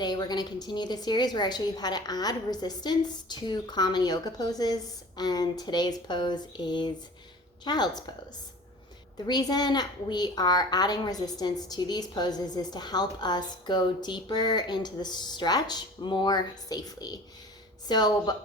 Today we're going to continue the series where I show you how to add resistance to common yoga poses, and today's pose is child's pose. The reason we are adding resistance to these poses is to help us go deeper into the stretch more safely. So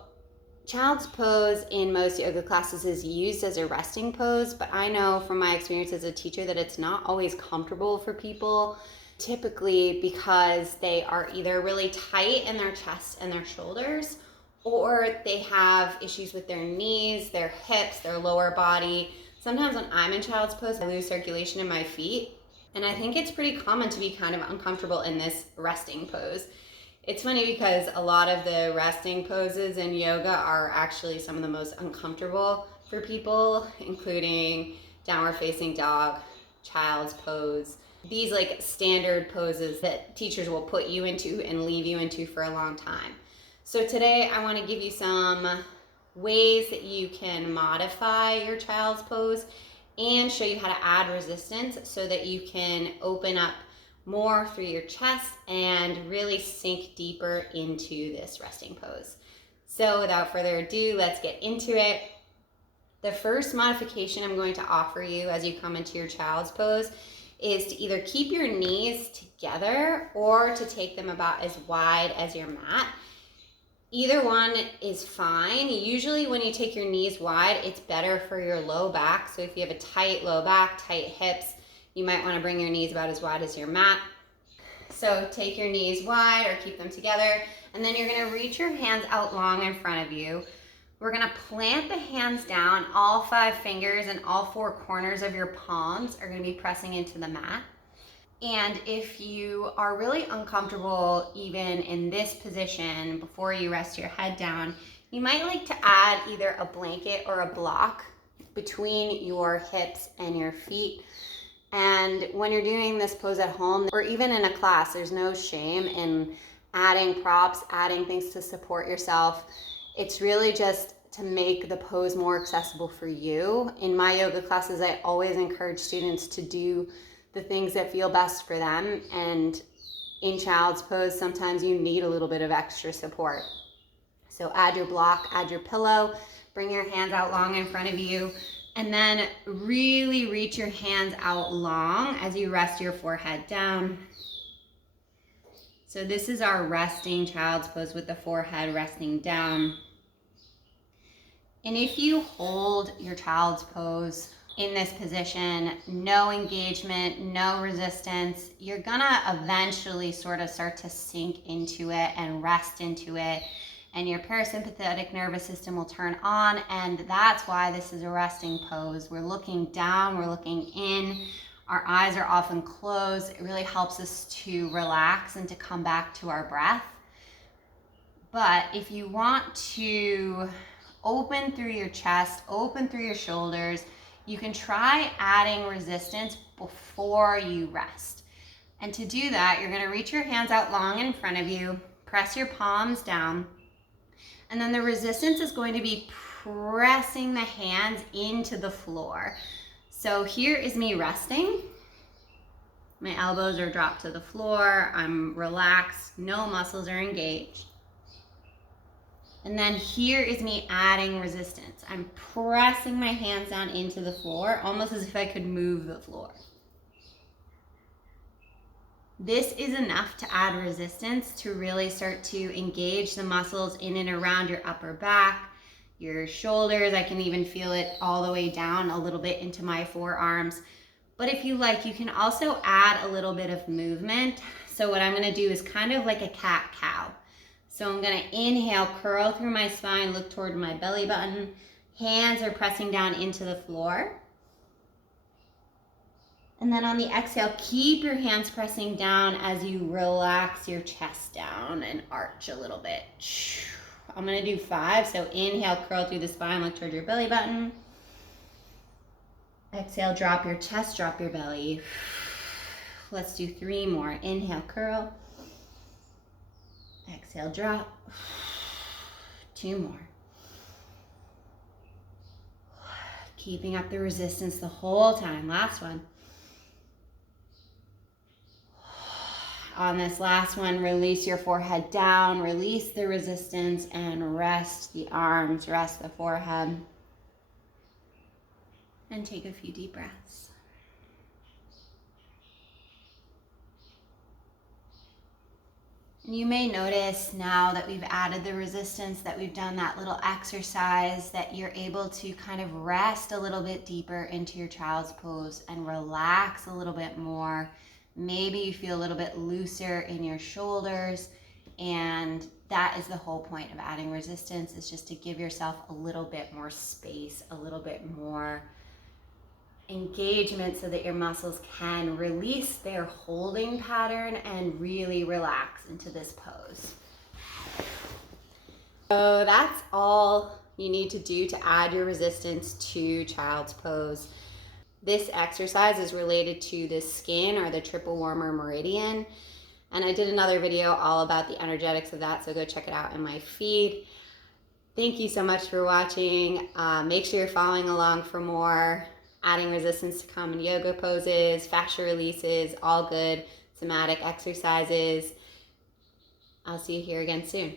child's pose in most yoga classes is used as a resting pose, but I know from my experience as a teacher that it's not always comfortable for people, typically because they are either really tight in their chest and their shoulders, or they have issues with their knees, their hips, their lower body. Sometimes when I'm in child's pose, I lose circulation in my feet, and I think it's pretty common to be kind of uncomfortable in this resting pose. It's funny because a lot of the resting poses in yoga are actually some of the most uncomfortable for people, including downward facing dog, child's pose, these like standard poses that teachers will put you into and leave you into for a long time. So today I want to give you some ways that you can modify your child's pose and show you how to add resistance so that you can open up more through your chest and really sink deeper into this resting pose. So without further ado, let's get into it. The first modification I'm going to offer you as you come into your child's pose is to either keep your knees together or to take them about as wide as your mat. Either one is fine. Usually when you take your knees wide, it's better for your low back. So if you have a tight low back, tight hips, you might want to bring your knees about as wide as your mat. So take your knees wide or keep them together, and then you're going to reach your hands out long in front of you. We're going to plant the hands down. All 5 fingers and all 4 corners of your palms are going to be pressing into the mat. And if you are really uncomfortable even in this position before you rest your head down, you might like to add either a blanket or a block between your hips and your feet. And when you're doing this pose at home or even in a class, there's no shame in adding props, adding things to support yourself. It's really just to make the pose more accessible for you. In my yoga classes, I always encourage students to do the things that feel best for them. And in child's pose, sometimes you need a little bit of extra support. So add your block, add your pillow, bring your hands out long in front of you, and then really reach your hands out long as you rest your forehead down. So this is our resting child's pose with the forehead resting down. And if you hold your child's pose in this position, no engagement, no resistance, you're gonna eventually sort of start to sink into it and rest into it, and your parasympathetic nervous system will turn on, and that's why this is a resting pose. We're looking down, we're looking in, our eyes are often closed. It really helps us to relax and to come back to our breath. But if you want to open through your chest, open through your shoulders, you can try adding resistance before you rest. And to do that, you're gonna reach your hands out long in front of you, press your palms down, and then the resistance is going to be pressing the hands into the floor. So here is me resting. My elbows are dropped to the floor. I'm relaxed. No muscles are engaged. And then here is me adding resistance. I'm pressing my hands down into the floor, almost as if I could move the floor. This is enough to add resistance to really start to engage the muscles in and around your upper back, your shoulders. I can even feel it all the way down a little bit into my forearms. But if you like, you can also add a little bit of movement. So what I'm gonna do is kind of like a cat-cow. So I'm gonna inhale, curl through my spine, look toward my belly button. Hands are pressing down into the floor. And then on the exhale, keep your hands pressing down as you relax your chest down and arch a little bit. I'm gonna do 5. So inhale, curl through the spine, look toward your belly button. Exhale, drop your chest, drop your belly. Let's do 3 more. Inhale, curl. Exhale, drop. 2 more. Keeping up the resistance the whole time. Last one. on this last one, release your forehead down, release the resistance, and rest the arms, rest the forehead. And take a few deep breaths. And you may notice now that we've added the resistance, that we've done that little exercise, that you're able to kind of rest a little bit deeper into your child's pose and relax a little bit more. Maybe you feel a little bit looser in your shoulders, and that is the whole point of adding resistance, is just to give yourself a little bit more space, a little bit more engagement so that your muscles can release their holding pattern and really relax into this pose. So that's all you need to do to add your resistance to child's pose. This exercise is related to the skin or the triple warmer meridian. And I did another video all about the energetics of that, so go check it out in my feed. Thank you so much for watching. Make sure you're following along for more adding resistance to common yoga poses, fascia releases, all good somatic exercises. I'll see you here again soon.